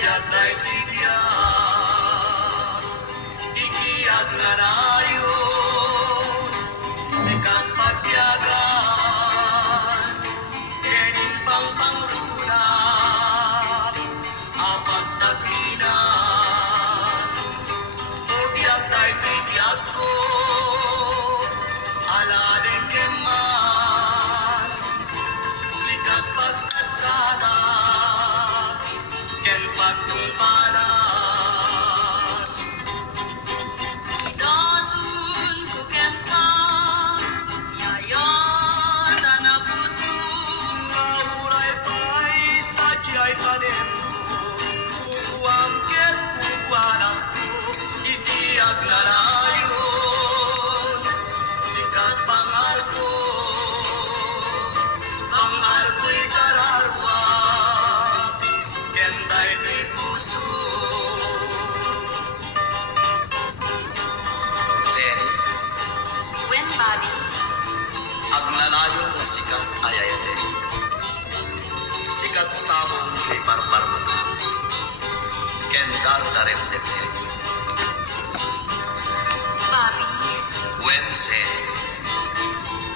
yatay tibiyag, itiyag na rayon, sikat pagyagan, kening pang pangrulak, apat na tinang, udyag tay tibiyag ko, aladeng keman, sikat pagsatsada, ken pagtumpalan. Idatun ko ken ka, yayata na puto, nauray pa'y sadyay tanem ko, kukuwang ken kukuwanan ko, itiyag na rayon, sikat pangarko, pangarko'y kararwa, kenday di puso. Sen, When, Bobby? agnanayon nga sikat ayayate. Sikat sabong kay barbar mata. Kendal daremdem. Bobby, When sen,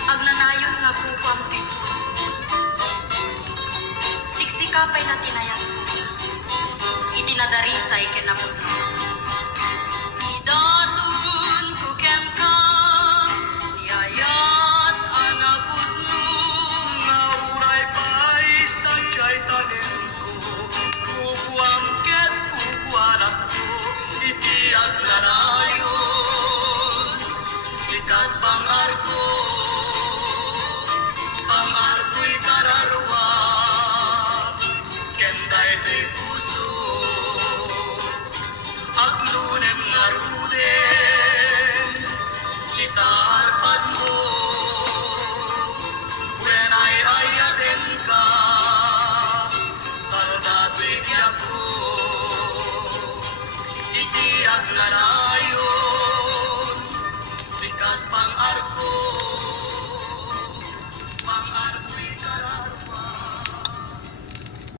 agnanayon nga buko ang tipus. Siksikapay na tinayan ko. Itinadarisay kinaputno.